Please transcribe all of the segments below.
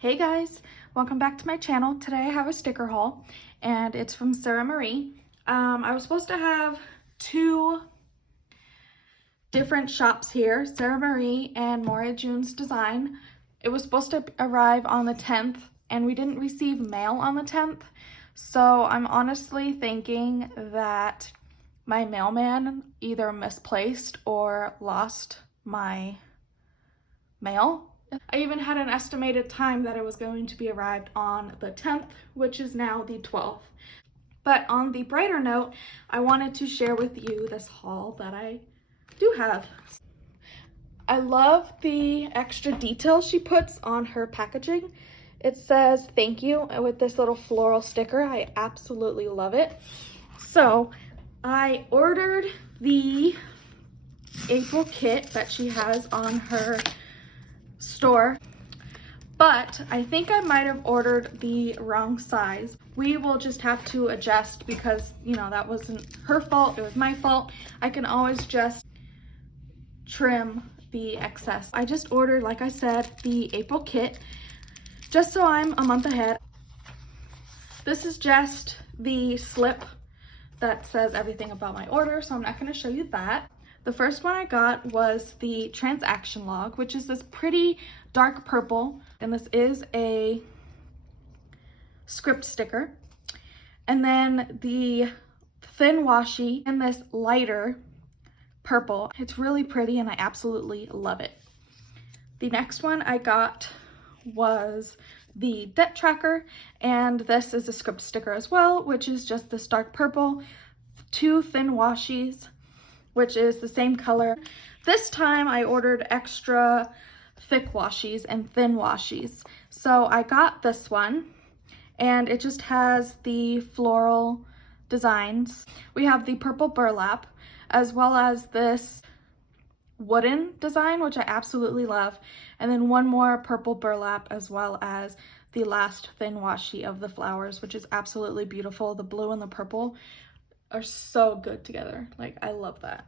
Hey guys, welcome back to my channel. Today I have a sticker haul and it's from SaraMarie. I was supposed to have two different shops here, SaraMarie and Maura June's Design. It was supposed to arrive on the 10th and we didn't receive mail on the 10th. So I'm honestly thinking that my mailman either misplaced or lost my mail. I even had an estimated time that it was going to be arrived on the 10th, which is now the 12th. But on the brighter note, I wanted to share with you this haul that I do have. I love the extra detail she puts on her packaging. It says thank you with this little floral sticker. I absolutely love it. So I ordered the April kit that she has on her store, but I think I might have ordered the wrong size. We will just have to adjust because, you know, that wasn't her fault, it was my fault. I can always just trim the excess. I just ordered, like I said, the April kit, just so I'm a month ahead. This is just the slip that says everything about my order, so I'm not going to show you that. The first one I got was the transaction log, which is this pretty dark purple, and this is a script sticker. And then the thin washi in this lighter purple. It's really pretty and I absolutely love it. The next one I got was the debt tracker, and this is a script sticker as well, which is just this dark purple, two thin washies, which is the same color. This time I ordered extra thick washies and thin washies. So I got this one and it just has the floral designs. We have the purple burlap as well as this wooden design, which I absolutely love. And then one more purple burlap as well as the last thin washi of the flowers, which is absolutely beautiful. The blue and the purple are so good together. Like, I love that.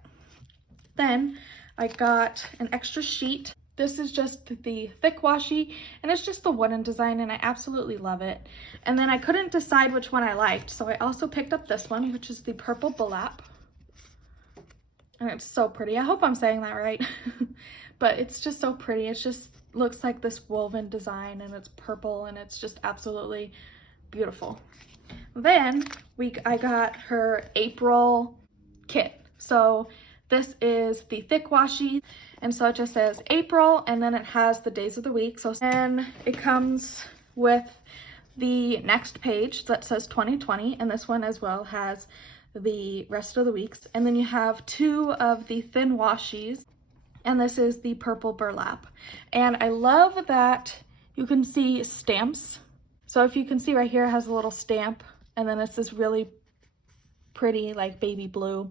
Then I got an extra sheet. This is just the thick washi and it's just the wooden design and I absolutely love it. And then I couldn't decide which one I liked, so I also picked up this one, which is the purple burlap. And it's so pretty. I hope I'm saying that right. But it's just so pretty. It just looks like this woven design and it's purple and it's just absolutely beautiful. Then I got her April kit. So this is the thick washi, and so it just says April and then it has the days of the week. So then it comes with the next page that says 2020, and this one as well has the rest of the weeks. And then you have two of the thin washies, and this is the purple burlap. And I love that you can see stamps. So if you can see right here, it has a little stamp, and then it's this really pretty like baby blue.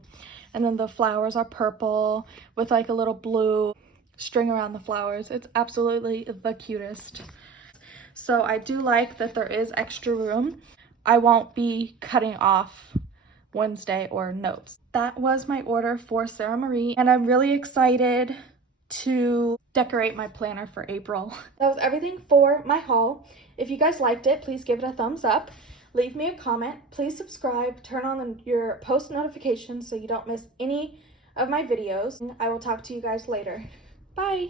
And then the flowers are purple with like a little blue string around the flowers. It's absolutely the cutest. So I do like that there is extra room. I won't be cutting off Wednesday or notes. That was my order for SaraMarie, and I'm really excited to decorate my planner for April. That was everything for my haul. If you guys liked it, please give it a thumbs up. Leave me a comment. Please subscribe. Turn on your post notifications so you don't miss any of my videos. I will talk to you guys later. Bye!